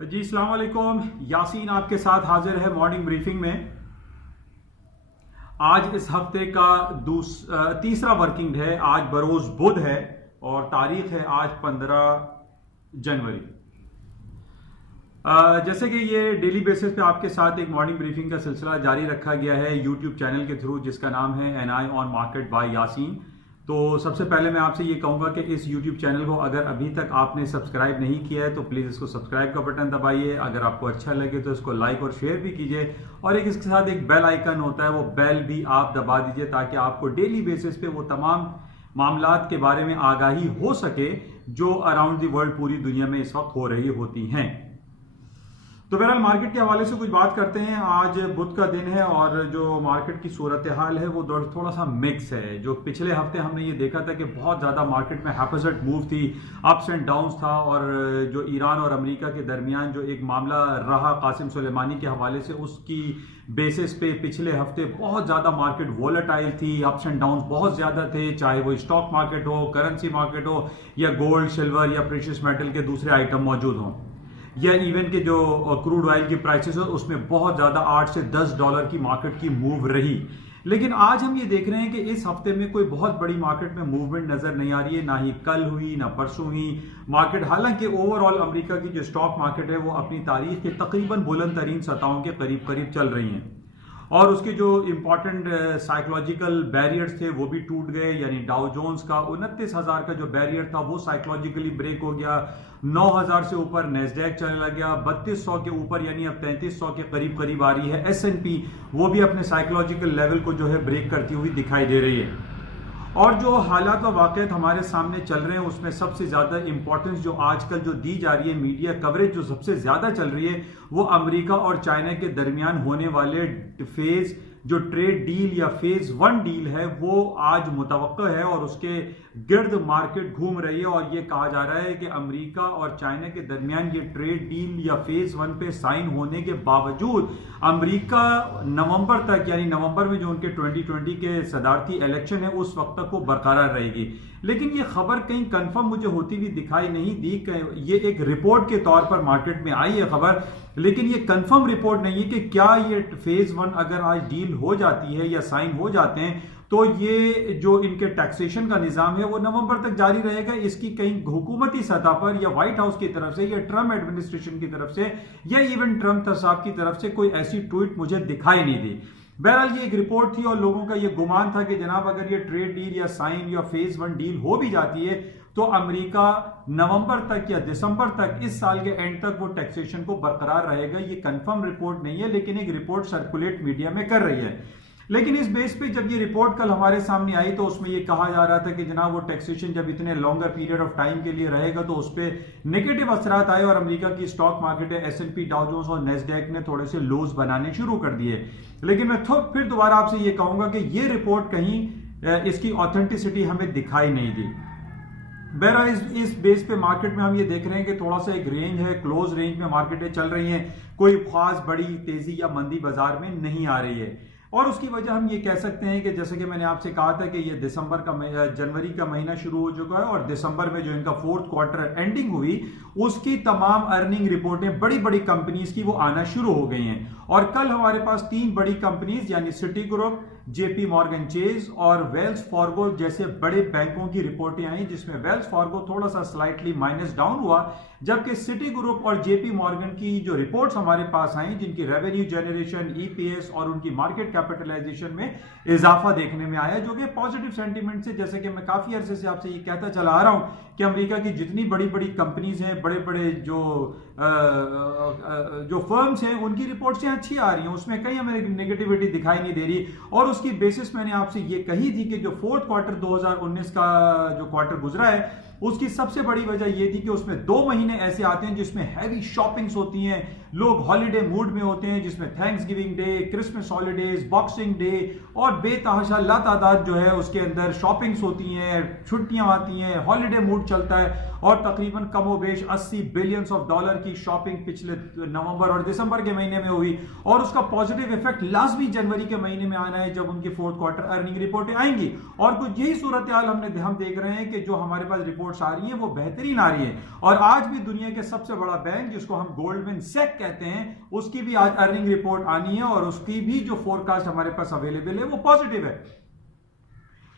जी अस्सलाम वालेकुम। यासीन आपके साथ हाजिर है मॉर्निंग ब्रीफिंग में। आज इस हफ्ते का तीसरा वर्किंग है। आज बरोज बुध है और तारीख है आज 15 जनवरी। जैसे कि ये डेली बेसिस पे आपके साथ एक मॉर्निंग ब्रीफिंग का सिलसिला जारी रखा गया है यूट्यूब चैनल के थ्रू, जिसका नाम है an eye on market by Yasin. तो सबसे पहले मैं आपसे ये कहूंगा कि इस यूट्यूब चैनल को अगर अभी तक आपने सब्सक्राइब नहीं किया है तो प्लीज़ इसको सब्सक्राइब का बटन दबाइए। अगर आपको अच्छा लगे तो इसको लाइक और शेयर भी कीजिए, और इसके साथ एक बेल आइकन होता है, वो बेल भी आप दबा दीजिए ताकि आपको डेली बेसिस पे वो तमाम मामलात के बारे में आगाही हो सके जो अराउंड द वर्ल्ड पूरी दुनिया में इस वक्त हो रही होती हैं। तो बहरहाल मार्केट के हवाले से कुछ बात करते हैं। आज बुध का दिन है और जो मार्केट की सूरत हाल है वो थोड़ा सा मिक्स है। जो पिछले हफ्ते हमने ये देखा था कि बहुत ज़्यादा मार्केट में हैप्पीजेंट मूव थी, अप्स एंड डाउन्स था, और जो ईरान और अमेरिका के दरमियान जो एक मामला रहा कासिम सुलेमानी के हवाले से, उसकी बेसिस पे पिछले हफ्ते बहुत ज़्यादा मार्केट वोलेटाइल थी, अप्स एंड डाउन्स बहुत ज़्यादा थे, चाहे वो स्टॉक मार्केट हो, करेंसी मार्केट हो, या गोल्ड सिल्वर या प्रेशियस मेटल के दूसरे आइटम मौजूद हों, या इवन के जो क्रूड ऑयल की प्राइसेस है उसमें बहुत ज्यादा 8 से 10 डॉलर की मार्केट की मूव रही। लेकिन आज हम ये देख रहे हैं कि इस हफ्ते में कोई बहुत बड़ी मार्केट में मूवमेंट नजर नहीं आ रही है, ना ही कल हुई ना परसों हुई मार्केट। हालांकि ओवरऑल अमेरिका की जो स्टॉक मार्केट है वो अपनी तारीख के तकरीबन बुलंद तरीन सतहों के करीब करीब चल रही हैं, और उसके जो इंपॉर्टेंट साइकोलॉजिकल बैरियर्स थे वो भी टूट गए। यानी डाउ जोन्स का 29,000 का जो बैरियर था वो साइकोलॉजिकली ब्रेक हो गया, 9,000 से ऊपर नेस्डैक चलने लग गया, 3200 के ऊपर यानी अब 3300 के करीब करीब आ रही है। S&P वो भी अपने साइकोलॉजिकल लेवल को जो है ब्रेक करती हुई दिखाई दे रही है। और जो हालात व वाक़यात हमारे सामने चल रहे हैं उसमें सबसे ज्यादा इंपॉर्टेंस जो आजकल जो दी जा रही है, मीडिया कवरेज जो सबसे ज्यादा चल रही है, वो अमेरिका और चाइना के दरमियान होने वाले फेज जो ट्रेड डील या फेज 1 डील है वो आज मुतवक्का है, और उसके गिर्द मार्केट घूम रही है। और ये कहा जा रहा है कि अमेरिका और चाइना के दरमियान ये ट्रेड डील या फेज 1 पे साइन होने के बावजूद अमेरिका नवंबर तक, यानी नवंबर में जो उनके 2020 के सदारती इलेक्शन है उस वक्त तक वो बरकरार रहेगी। लेकिन ये खबर कहीं कंफर्म मुझे होती हुई दिखाई नहीं दी। ये एक रिपोर्ट के तौर पर मार्केट में आई है खबर, लेकिन ये कंफर्म रिपोर्ट नहीं है कि क्या ये फेज 1 अगर आज डील हो जाती है या साइन हो जाते हैं तो ये जो इनके टैक्सेशन का निजाम है वो नवंबर तक जारी रहेगा। इसकी कहीं हुकूमती सतह पर या व्हाइट हाउस की तरफ से या ट्रम्प एडमिनिस्ट्रेशन की तरफ से या इवन ट्रम्प साहब की तरफ से कोई ऐसी ट्वीट मुझे दिखाई नहीं दी। बहरहाल ये एक रिपोर्ट थी और लोगों का ये गुमान था कि जनाब अगर ये ट्रेड डील या साइन या फेज 1 डील हो भी जाती है तो अमेरिका नवंबर तक या दिसंबर तक इस साल के एंड तक वो टैक्सेशन को बरकरार रहेगा। ये कंफर्म रिपोर्ट नहीं है, लेकिन एक रिपोर्ट सर्कुलेट मीडिया में कर रही है। लेकिन इस बेस पे जब ये रिपोर्ट कल हमारे सामने आई तो उसमें ये कहा जा रहा था कि जनाब वो टैक्सेशन जब इतने लॉन्गर पीरियड ऑफ टाइम के लिए रहेगा तो उस पर नेगेटिव असरात आए, और अमेरिका की स्टॉक मार्केट है S&P, डाउ जोन्स और नेस्डैक ने थोड़े से लोज बनाने शुरू कर दिए। लेकिन मैं फिर दोबारा आपसे ये कहूंगा कि ये रिपोर्ट कहीं इसकी ऑथेंटिसिटी हमें दिखाई नहीं दी। बहरहाल इस बेस पे मार्केट में हम ये देख रहे हैं कि थोड़ा सा एक रेंज है, क्लोज रेंज में मार्केटें चल रही हैं, कोई खास बड़ी तेजी या मंदी बाजार में नहीं आ रही है। और उसकी वजह हम ये कह सकते हैं कि जैसे कि मैंने आपसे कहा था कि ये जनवरी का महीना शुरू हो चुका है, और दिसंबर में जो इनका 4th क्वार्टर एंडिंग हुई उसकी तमाम अर्निंग रिपोर्टें बड़ी बड़ी कंपनीज की वो आना शुरू हो गई हैं। और कल हमारे पास 3 बड़ी कंपनीज यानी city group, JP Morgan chase और वेल्स फार्गो जैसे बड़े बैंकों की रिपोर्टें आई, जिसमें वेल्स फार्गो थोड़ा सा स्लाइटली माइनस डाउन हुआ, जबकि सिटी ग्रुप और JP मॉर्गन की जो रिपोर्ट्स हमारे पास आई जिनकी रेवेन्यू जनरेशन, EPS और उनकी मार्केट कैपिटलाइजेशन में इजाफा देखने में आया, जो कि पॉजिटिव सेंटीमेंट से, जैसे कि मैं काफी अरसे से आपसे ये कहता चला आ रहा हूं कि अमेरिका की जितनी बड़ी बड़ी कंपनीज हैं, बड़े बड़े जो फर्म्स हैं, उनकी रिपोर्ट्स अच्छी आ रही हैं, उसमें कहीं हमें नेगेटिविटी दिखाई नहीं दे रही। और उसकी बेसिस मैंने आपसे ये कही थी कि जो 4th क्वार्टर 2019 का जो क्वार्टर गुजरा है उसकी सबसे बड़ी वजह यह थी कि उसमें 2 महीने ऐसे आते हैं जिसमें हैवी शॉपिंग्स होती हैं, लोग हॉलिडे मूड में होते हैं, जिसमें Thanksgiving day, Christmas holidays, boxing day और बेतहाशा लातादाद जो है उसके अंदर शॉपिंग्स होती हैं, छुट्टियां आती हैं, हॉलिडे मूड चलता है। और तकरीबन कमोबेश 80 बिलियन ऑफ डॉलर की शॉपिंग पिछले नवंबर और दिसंबर के महीने में हुई, और उसका पॉजिटिव इफेक्ट लाजमी जनवरी के महीने में आना है जब उनकी फोर्थ क्वार्टर अर्निंग रिपोर्टें आएंगी। और कुछ यही सूरत हाल हम देख रहे हैं कि जो हमारे पास रिपोर्ट्स आ रही हैं वो बेहतरीन आ रही है। और आज भी दुनिया के सबसे बड़ा बैंक जिसको हम गोल्डमैन सैक कहते हैं, उसकी भी आज अर्निंग रिपोर्ट आनी है और उसकी भी जो फोरकास्ट हमारे पास अवेलेबल है वो पॉजिटिव है।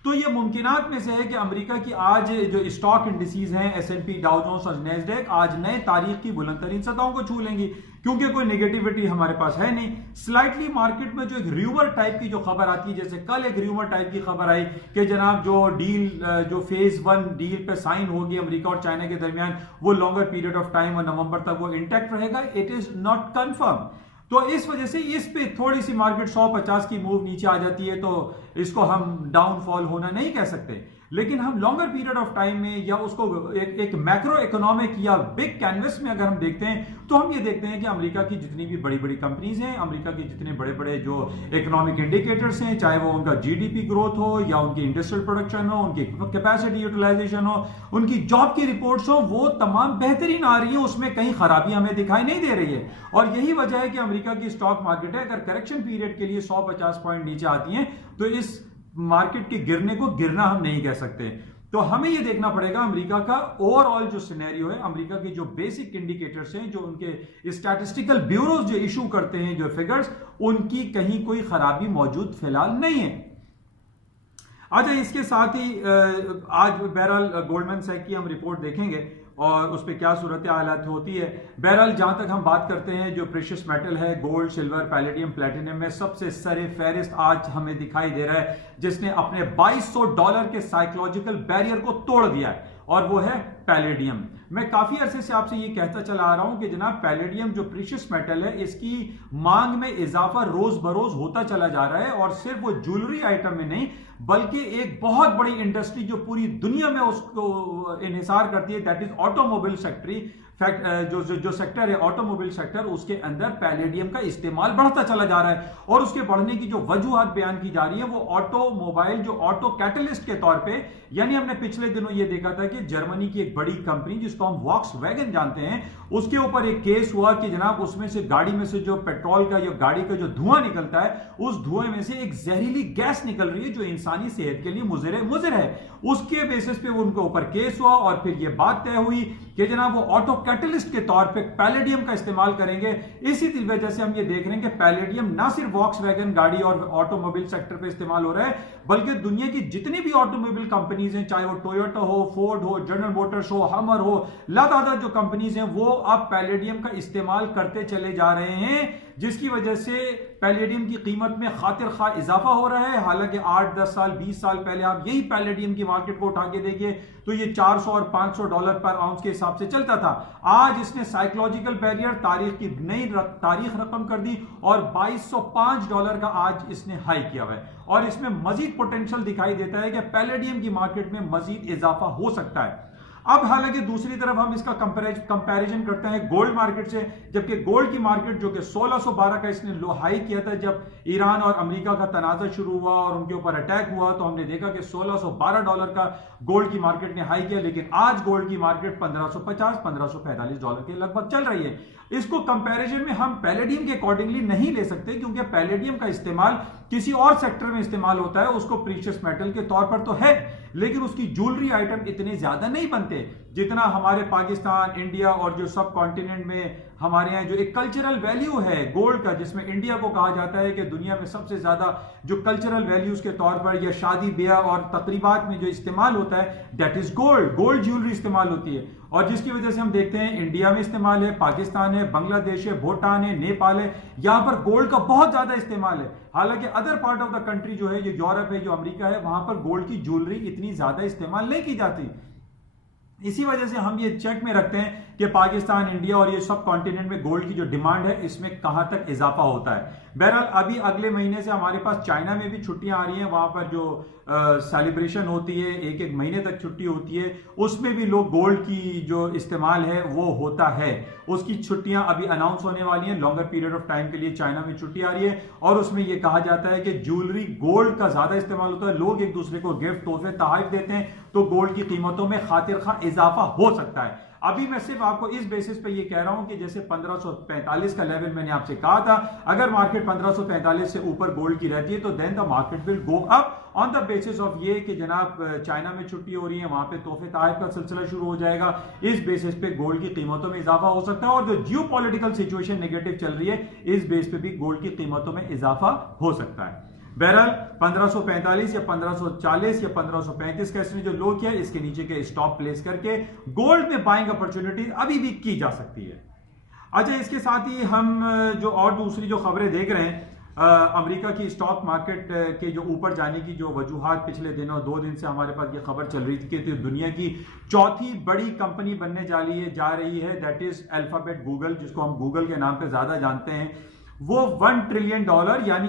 तो ये मुमकिनात में से है कि अमेरिका की आज जो स्टॉक इंडिसेस हैं S&P, डाउ जोन्स और नैस्डैक आज नए तारीख की बुलंद तरीन सतहों को छू लेंगी, क्योंकि कोई नेगेटिविटी हमारे पास है नहीं। स्लाइटली मार्केट में जो एक र्यूमर टाइप की जो खबर आती है, जैसे कल एक र्यूमर टाइप की खबर आई कि जनाब जो फेज 1 डील पे साइन होगी अमेरिका और चाइना के दरमियान, वो लॉन्गर पीरियड ऑफ टाइम और नवंबर तक वो इंटैक्ट रहेगा। It is not confirm. तो इस वजह से इस पे थोड़ी सी मार्केट 150 की मूव नीचे आ जाती है, तो इसको हम डाउनफॉल होना नहीं कह सकते। लेकिन हम लॉन्गर पीरियड ऑफ टाइम में या उसको एक मैक्रो इकोनॉमिक या बिग कैनवस में अगर हम देखते हैं, तो हम ये देखते हैं कि अमेरिका की जितनी भी बड़ी बड़ी कंपनीज हैं, अमेरिका के जितने बड़े बड़े जो इकोनॉमिक इंडिकेटर्स हैं, चाहे वो उनका जीडीपी ग्रोथ हो या उनकी इंडस्ट्रियल प्रोडक्शन हो, उनकी कैपेसिटी यूटिलाइजेशन हो, उनकी जॉब की रिपोर्ट्स हो, वो तमाम बेहतरीन आ रही है। उसमें कहीं खराबी हमें दिखाई नहीं दे रही है। और यही वजह है कि अमेरिका की स्टॉक मार्केट है, अगर करेक्शन पीरियड के लिए 150 पॉइंट नीचे आती है तो इस मार्केट के गिरने को गिरना हम नहीं कह सकते। तो हमें यह देखना पड़ेगा अमेरिका का ओवरऑल जो सिनेरियो है, अमेरिका के जो बेसिक इंडिकेटर्स हैं, जो उनके स्टैटिस्टिकल ब्यूरोज जो इशू करते हैं जो फिगर्स, उनकी कहीं कोई खराबी मौजूद फिलहाल नहीं है। अच्छा, इसके साथ ही आज बहरहाल गोल्डमैन सैक की हम रिपोर्ट देखेंगे और उस पर क्या सूरत हालात होती है। बहरहाल जहां तक हम बात करते हैं, जो प्रेशियस मेटल है, गोल्ड, सिल्वर, पैलेडियम, प्लेटिनम में सबसे सरे फहरिस्त आज हमें दिखाई दे रहा है जिसने अपने $2200 के साइकोलॉजिकल बैरियर को तोड़ दिया है, और वो है पैलेडियम। मैं काफी अरसे से आपसे ये कहता चला आ रहा हूं कि जनाब पैलेडियम जो प्रीशियस मेटल है, इसकी मांग में इजाफा रोज बरोज होता चला जा रहा है, और सिर्फ वो ज्वेलरी आइटम में नहीं बल्कि एक बहुत बड़ी इंडस्ट्री जो पूरी दुनिया में उसको इन्हिसार करती है, दैट इज ऑटोमोबाइल सेक्टर। जो सेक्टर है ऑटोमोबाइल सेक्टर, उसके अंदर पैलेडियम का इस्तेमाल बढ़ता चला जा रहा है। और उसके बढ़ने की जो वजूहत बयान की जा रही है वो ऑटोमोबाइल जो ऑटो कैटलिस्ट के तौर पे, यानी हमने पिछले दिनों ये देखा था कि जर्मनी की एक बड़ी कंपनी जिसको हम वॉक्सवैगन जानते हैं, उसके ऊपर एक केस हुआ कि जनाब उसमें से गाड़ी में से जो पेट्रोल का या गाड़ी का जो धुआं निकलता है, उस धुएं में से एक जहरीली गैस निकल रही है जो इंसानी सेहत के लिए मुज़र है। उसके बेसिस पे उनके ऊपर केस हुआ और फिर यह बात तय हुई कि जनाब वो ऑटो कैटलिस्ट के तौर पे पैलेडियम का इस्तेमाल करेंगे। इसी वजह से हम ये देख रहे हैं कि पैलेडियम ना सिर्फ वॉक्सवैगन गाड़ी और ऑटोमोबाइल सेक्टर पे इस्तेमाल हो रहा है, बल्कि दुनिया की जितनी भी ऑटोमोबाइल कंपनीज हैं, चाहे वो टोयोटा हो, फोर्ड हो, जनरल मोटर्स हो, हमर हो, लातादाद जो कंपनीज हैं, वो अब पैलेडियम का इस्तेमाल करते चले जा रहे हैं, जिसकी वजह से पैलेडियम की कीमत में खातिर खा इजाफा हो रहा है। हालांकि 8, 10 साल, 20 साल पहले आप यही पैलेडियम की मार्केट को उठा के देखिए तो ये $400 और $500 पर आउंस के हिसाब से चलता था। आज इसने साइकोलॉजिकल बैरियर, तारीख की नई तारीख रकम कर दी और $2205 का आज इसने हाई किया हुआ है, और इसमें मजीद पोटेंशियल दिखाई देता है कि पैलेडियम की मार्केट में मजीद इजाफा हो सकता है। अब हालांकि दूसरी तरफ हम इसका कंपैरिजन करते हैं गोल्ड मार्केट से, जबकि गोल्ड की मार्केट जो कि 1612 का इसने लो हाई किया था जब ईरान और अमेरिका का तनाज़ा शुरू हुआ और उनके ऊपर अटैक हुआ, तो हमने देखा कि $1612 का गोल्ड की मार्केट ने हाई किया, लेकिन आज गोल्ड की मार्केट $1550-1545 के लगभग चल रही है। इसको कंपैरिजन में हम पैलेडियम के अकॉर्डिंगली नहीं ले सकते, क्योंकि पैलेडियम का इस्तेमाल किसी और सेक्टर में इस्तेमाल होता है, उसको प्रीशियस मेटल के तौर पर तो है, लेकिन उसकी ज्वेलरी आइटम इतने ज्यादा नहीं बनते जितना हमारे पाकिस्तान, इंडिया और जो सब कॉन्टिनेंट में हमारे यहाँ जो एक कल्चरल वैल्यू है गोल्ड का, जिसमें इंडिया को कहा जाता है कि दुनिया में सबसे ज्यादा जो कल्चरल वैल्यूज के तौर पर या शादी ब्याह और तकरीबात में जो इस्तेमाल होता है, that is gold. Gold jewellery इस्तेमाल होती है, और जिसकी वजह से हम देखते हैं इंडिया में इस्तेमाल है, पाकिस्तान है, बांग्लादेश है, भूटान है, नेपाल है, यहां पर गोल्ड का बहुत ज्यादा इस्तेमाल है। हालांकि other part of the country जो है, जो यूरोप है, जो अमेरिका है, वहां पर गोल्ड की ज्वेलरी इतनी ज्यादा इस्तेमाल नहीं की जाती। इसी वजह से हम ये चेक में रखते हैं कि पाकिस्तान, इंडिया और ये सब कॉन्टिनेंट में गोल्ड की जो डिमांड है इसमें कहां तक इजाफा होता है। बहरहाल अभी अगले महीने से हमारे पास चाइना में भी छुट्टियां आ रही हैं, वहां पर जो सेलिब्रेशन होती है, एक एक महीने तक छुट्टी होती है, उसमें भी लोग गोल्ड की जो इस्तेमाल है वो होता है। उसकी छुट्टियां अभी अनाउंस होने वाली हैं, लॉन्गर पीरियड ऑफ टाइम के लिए चाइना में छुट्टी आ रही है और उसमें यह कहा जाता है कि ज्वेलरी गोल्ड का ज्यादा इस्तेमाल होता है, लोग एक दूसरे को गिफ्ट, तोहफे, तोहफे देते हैं, तो गोल्ड की कीमतों में खातिर खा इजाफा हो सकता है। अभी मैं सिर्फ आपको इस बेसिस पे ये कह रहा हूं कि जैसे 1545 का लेवल मैंने आपसे कहा था, अगर मार्केट 1545 से ऊपर गोल्ड की रहती है तो then the market will go up on the basis of ये कि जनाब चाइना में छुट्टी हो रही है, वहां पे तोहफे तोहफे का सिलसिला शुरू हो जाएगा, इस बेसिस पे गोल्ड की कीमतों में इजाफा हो सकता है और जो जियोपॉलिटिकल सिचुएशन नेगेटिव चल रही है इस बेस पे भी गोल्ड की कीमतों में इजाफा हो सकता है। बहरहाल 1545 या 1540 या 1535 का इसने जो लो किया, इसके नीचे के स्टॉप प्लेस करके गोल्ड में बाइंग अपॉर्चुनिटी अभी भी की जा सकती है। अच्छा, इसके साथ ही हम जो और दूसरी जो खबरें देख रहे हैं, अमेरिका की स्टॉक मार्केट के जो ऊपर जाने की जो वजूहात पिछले दिनों 2 दिन से हमारे पास ये खबर चल रही थी कि दुनिया की चौथी बड़ी कंपनी बनने जा रही है, दैट इज अल्फाबेट गूगल, जिसको हम गूगल के नाम पे ज्यादा जानते हैं। वो $1 ट्रिलियन यानी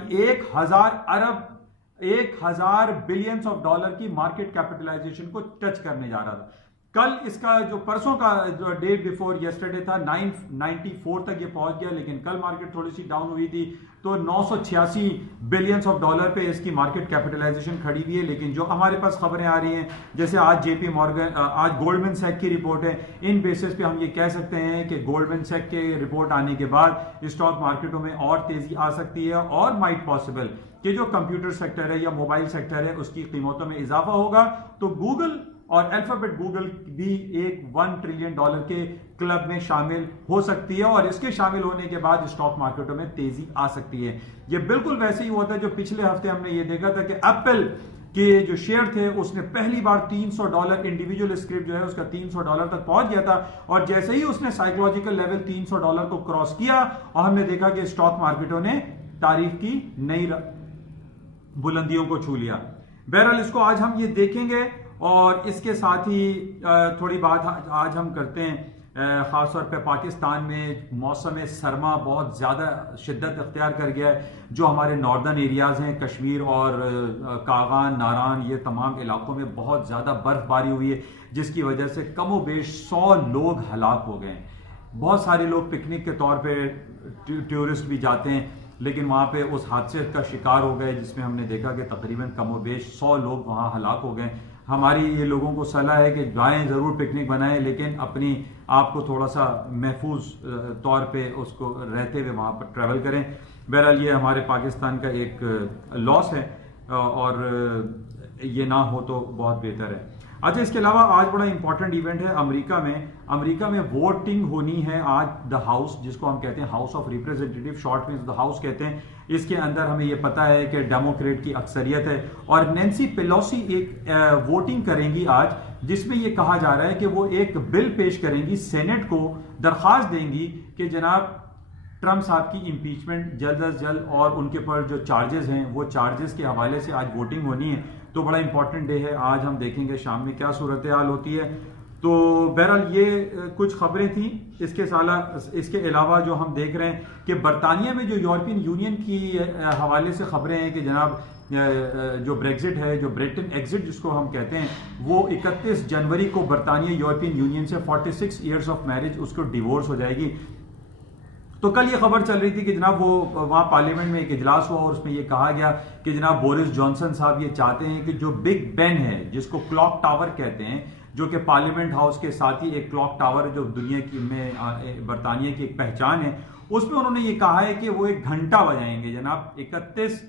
1000 बिलियंस ऑफ डॉलर की मार्केट कैपिटलाइजेशन को टच करने जा रहा था। कल इसका जो परसों का जो डे बिफोर यस्टरडे था 994 तक ये पहुंच गया, लेकिन कल मार्केट थोड़ी सी डाउन हुई थी तो 986 बिलियंस ऑफ डॉलर पे इसकी मार्केट कैपिटलाइजेशन खड़ी हुई है। लेकिन जो हमारे पास खबरें आ रही हैं, जैसे आज जेपी मॉर्गन, आज गोल्डमैन सैक की रिपोर्ट है, इन बेसिस पे हम ये कह सकते हैं कि गोल्डमैन सैक के रिपोर्ट आने के बाद स्टॉक मार्केटों में और तेजी आ सकती है और माइट पॉसिबल कि जो कंप्यूटर सेक्टर है या मोबाइल सेक्टर है उसकी कीमतों में इजाफा होगा, तो गूगल और अल्फाबेट गूगल भी एक $1 ट्रिलियन के क्लब में शामिल हो सकती है और इसके शामिल होने के बाद स्टॉक मार्केटों में तेजी आ सकती है। ये बिल्कुल वैसे ही होता है जो पिछले हफ्ते हमने ये देखा था कि एप्पल के जो शेयर थे उसने पहली बार $300 इंडिविजुअल स्क्रिप्ट जो है उसका $300 तक पहुंच गया था और जैसे ही उसने साइकोलॉजिकल लेवल $300 को क्रॉस किया और हमने देखा कि स्टॉक मार्केटों ने तारीफ की नई बुलंदियों को छू लिया। बहरहाल इसको आज हम ये देखेंगे और इसके साथ ही थोड़ी बात आज हम करते हैं ख़ासतौर पे पाकिस्तान में मौसम सरमा बहुत ज़्यादा शिद्दत अख्तियार कर गया है। जो हमारे नॉर्दर्न एरियाज़ हैं, कश्मीर और कागान, नारान, ये तमाम इलाकों में बहुत ज़्यादा बर्फबारी हुई है, जिसकी वजह से कमो बेश 100 लोग हलाक हो गए हैं। बहुत सारे लोग पिकनिक के तौर पे टूरिस्ट भी जाते हैं, लेकिन वहाँ पे उस हादसे का शिकार हो गए जिसमें हमने देखा कि तकरीबन कमो बेश 100 लोग वहाँ हलाक हो गए। हमारी ये लोगों को सलाह है कि जाएं, ज़रूर पिकनिक बनाएं, लेकिन अपनी आप को थोड़ा सा महफूज तौर पे उसको रहते हुए वहाँ पर ट्रैवल करें। बहरहाल ये हमारे पाकिस्तान का एक लॉस है और ये ना हो तो बहुत बेहतर है। अच्छा, इसके अलावा आज बड़ा इंपॉर्टेंट इवेंट है अमेरिका में वोटिंग होनी है आज। द हाउस, जिसको हम कहते हैं हाउस ऑफ रिप्रेजेंटेटिव, शॉर्ट में द हाउस कहते हैं, इसके अंदर हमें यह पता है कि डेमोक्रेट की अक्सरियत है और नैन्सी पेलोसी एक वोटिंग करेंगी आज, जिसमें यह कहा जा रहा है कि वो एक बिल पेश करेंगी, सेनेट को दरखास्त देंगी कि जनाब ट्रंप साहब की इम्पीचमेंट जल्द अज जल्द और उनके पर जो चार्जेस हैं वो चार्जेस के हवाले से आज वोटिंग होनी है। तो बड़ा इंपॉर्टेंट डे है आज। हम देखेंगे शाम में क्या सूरत हाल होती है। तो बहरहाल ये कुछ खबरें थी। इसके अलावा जो हम देख रहे हैं कि बरतानिया में जो यूरोपियन यूनियन की हवाले से खबरें हैं कि जनाब जो ब्रेग्जिट है, जो ब्रिटेन एग्जिट जिसको हम कहते हैं, वो 31 जनवरी को बरतानिया यूरोपियन यूनियन से 46 ईयर्स ऑफ मैरिज उसको डिवोर्स हो जाएगी। तो कल ये खबर चल रही थी कि जनाब वो वहाँ पार्लियामेंट में एक इजलास हुआ और उसमें ये कहा गया कि जनाब बोरिस जॉनसन साहब ये चाहते हैं कि जो बिग बेन है, जिसको क्लॉक टावर कहते हैं, जो कि पार्लियामेंट हाउस के साथ ही एक क्लॉक टावर जो दुनिया की में बरतानिया की एक पहचान है, उसमें उन्होंने ये कहा है कि वो 1 घंटा बजाएंगे जनाब। 31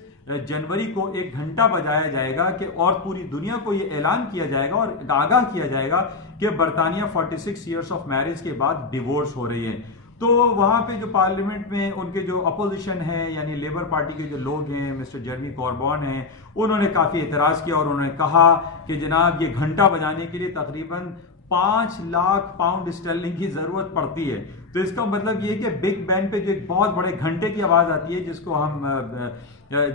जनवरी को 1 घंटा बजाया जाएगा कि और पूरी दुनिया को ये ऐलान किया जाएगा और आगाह किया जाएगा कि बरतानिया 46 ईयर्स ऑफ मैरिज के बाद डिवोर्स हो रही है। तो वहां पे जो पार्लियामेंट में उनके जो अपोजिशन है, यानी लेबर पार्टी के जो लोग हैं, मिस्टर जेरेमी कॉर्बन हैं, उन्होंने काफी एतराज किया और उन्होंने कहा कि जनाब ये घंटा बजाने के लिए तकरीबन 5 लाख पाउंड स्टर्लिंग की जरूरत पड़ती है। तो इसका मतलब ये कि बिग बैंड पे जो एक बहुत बड़े घंटे की आवाज आती है,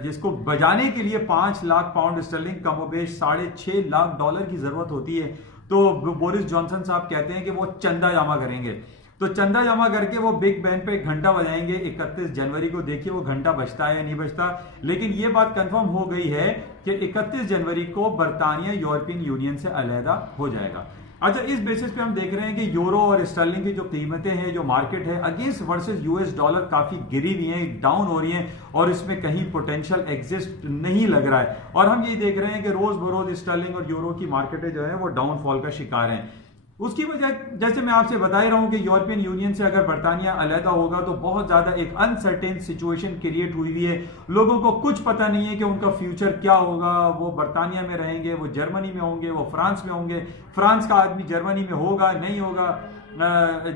जिसको बजाने के लिए 5 लाख पाउंड स्टर्लिंग कमोबेश $6.5 लाख की जरूरत होती है। तो बोरिस जॉनसन साहब कहते हैं कि वो चंदा जमा करेंगे। तो चंदा जमा करके वो बिग बैन पे एक घंटा बजाएंगे 31 जनवरी को। देखिए वो घंटा बजता है या नहीं बजता, लेकिन ये बात कंफर्म हो गई है कि 31 जनवरी को बरतानिया यूरोपियन यूनियन से अलहदा हो जाएगा। अच्छा, इस बेसिस पे हम देख रहे हैं कि यूरो और स्टर्लिंग की जो कीमतें हैं, जो मार्केट है अगेंस्ट वर्सेस यूएस डॉलर काफी गिरी हुई हैं, डाउन हो रही हैं और इसमें कहीं पोटेंशियल एग्जिस्ट नहीं लग रहा है। और हम ये देख रहे हैं कि रोज बरोज स्टर्लिंग और यूरो की मार्केटें जो है वो डाउनफॉल का शिकार हैं। उसकी वजह जैसे मैं आपसे बता ही रहा हूं कि यूरोपियन यूनियन से अगर बरतानिया अलहदा होगा तो बहुत ज्यादा एक अनसर्टेन सिचुएशन क्रिएट हुई हुई है। लोगों को कुछ पता नहीं है कि उनका फ्यूचर क्या होगा। वो बरतानिया में रहेंगे, वो जर्मनी में होंगे, वो फ्रांस में होंगे, फ्रांस का आदमी जर्मनी में होगा नहीं होगा,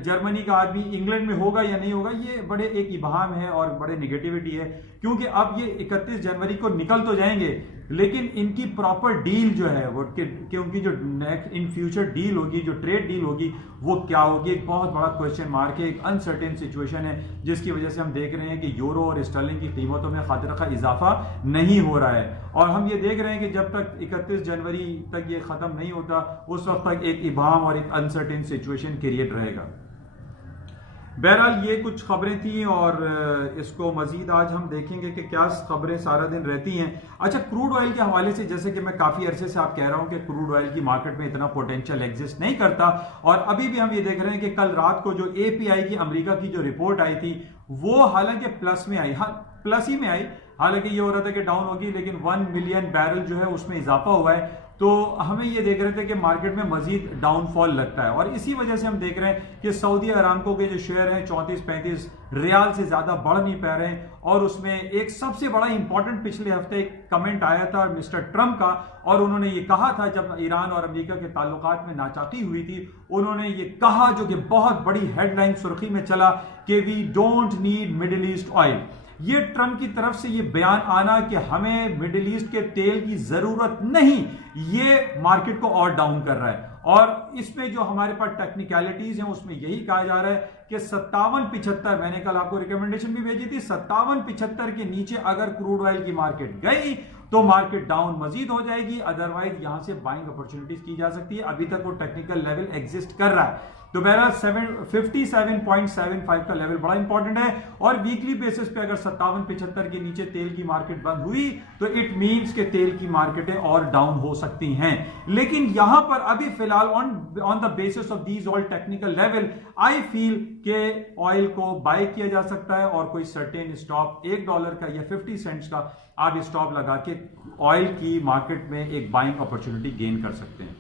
जर्मनी का आदमी इंग्लैंड में होगा या नहीं होगा। ये बड़े एक इबाहम है और बड़े निगेटिविटी है, क्योंकि अब ये 31 जनवरी को निकल तो जाएंगे, लेकिन इनकी प्रॉपर डील जो है वो कि उनकी जो नेक्स्ट इन फ्यूचर डील होगी, जो ट्रेड डील होगी, वो क्या होगी, एक बहुत बड़ा क्वेश्चन मार्क है, एक अनसर्टेन सिचुएशन है, जिसकी वजह से हम देख रहे हैं कि यूरो और स्टर्लिंग की कीमतों में खातिर का इजाफा नहीं हो रहा है। और हम ये देख रहे हैं कि जब तक 31 जनवरी तक ये खत्म नहीं होता, उस वक्त तक एक इबाम और एक अनसर्टेन सिचुएशन क्रिएट रहेगा। बहरहाल ये कुछ खबरें थी और इसको मजीद आज हम देखेंगे कि क्या खबरें सारा दिन रहती हैं। अच्छा, क्रूड ऑयल के हवाले से जैसे कि मैं काफी अरसे से आप कह रहा हूं कि क्रूड ऑयल की मार्केट में इतना पोटेंशियल एग्जिस्ट नहीं करता, और अभी भी हम ये देख रहे हैं कि कल रात को जो एपीआई की अमेरिका की जो रिपोर्ट आई थी वो हालांकि प्लस में आई, प्लस ही में आई। हालांकि ये हो रहा था कि डाउन होगी, लेकिन 1 मिलियन बैरल जो है उसमें इजाफा हुआ है। तो हमें ये देख रहे थे कि मार्केट में मजीद डाउनफॉल लगता है, और इसी वजह से हम देख रहे हैं कि सऊदी अरामको के जो शेयर हैं 34-35 रियाल से ज्यादा बढ़ नहीं पा रहे हैं। और उसमें एक सबसे बड़ा इंपॉर्टेंट पिछले हफ्ते एक कमेंट आया था मिस्टर ट्रंप का, और उन्होंने ये कहा था जब ईरान और अमेरिका के ताल्लुकात में नाचाकी हुई थी, उन्होंने ये कहा जो कि बहुत बड़ी हेडलाइन सुर्खी में चला कि we don't need Middle East oil. ये ट्रंप की तरफ से ये बयान आना कि हमें मिडिल ईस्ट के तेल की जरूरत नहीं, ये मार्केट को और डाउन कर रहा है। और इसमें जो हमारे पास टेक्निकलिटीज हैं उसमें यही कहा जा रहा है कि 57-75, मैंने कल आपको रिकमेंडेशन भी भेजी थी, 57-75 के नीचे अगर क्रूड ऑयल की मार्केट गई तो मार्केट डाउन मजीद हो जाएगी, अदरवाइज यहां से बाइंग अपॉर्चुनिटीज की जा सकती है। अभी तक वो टेक्निकल लेवल एग्जिस्ट कर रहा है। तो बहरहाल 57.75 का लेवल बड़ा इंपॉर्टेंट है, और वीकली बेसिस पे अगर 57-75 के नीचे तेल की मार्केट बंद हुई तो इट मींस के तेल की मार्केटें और डाउन हो सकती हैं। लेकिन यहां पर अभी फिलहाल on the basis of these all technical level I feel के ऑयल को बाय किया जा सकता है, और कोई सर्टेन स्टॉप $1 का या 50 सेंट्स का आप स्टॉप लगा के ऑयल की मार्केट में एक बाइंग अपॉर्चुनिटी गेन कर सकते हैं।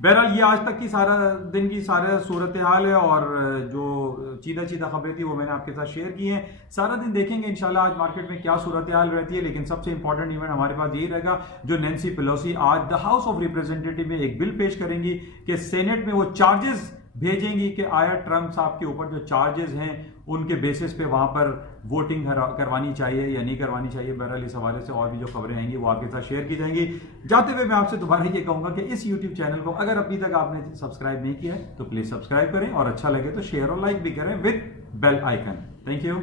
बहरहाल ये आज तक की सारा दिन की सारा सूरत हाल है, और जो चीदा खबरें थी वो मैंने आपके साथ शेयर की हैं। सारा दिन देखेंगे इंशाल्लाह आज मार्केट में क्या सूरत हाल रहती है। लेकिन सबसे इंपॉर्टेंट इवेंट हमारे पास यही रहेगा जो नैन्सी पेलोसी आज द हाउस ऑफ रिप्रेजेंटेटिव में एक बिल पेश करेंगी कि सेनेट में वो चार्जेस भेजेंगी कि आया ट्रंप साहब के ऊपर जो चार्जेस हैं उनके बेसिस पे वहां पर वोटिंग करवानी चाहिए या नहीं करवानी चाहिए। बहरहाल इस हवाले से और भी जो खबरें आएंगी वो आपके साथ शेयर की जाएंगी। जाते हुए मैं आपसे दोबारा ये कहूंगा कि इस YouTube चैनल को अगर अभी तक आपने सब्सक्राइब नहीं किया है तो प्लीज सब्सक्राइब करें, और अच्छा लगे तो शेयर और लाइक भी करें with bell icon. Thank you.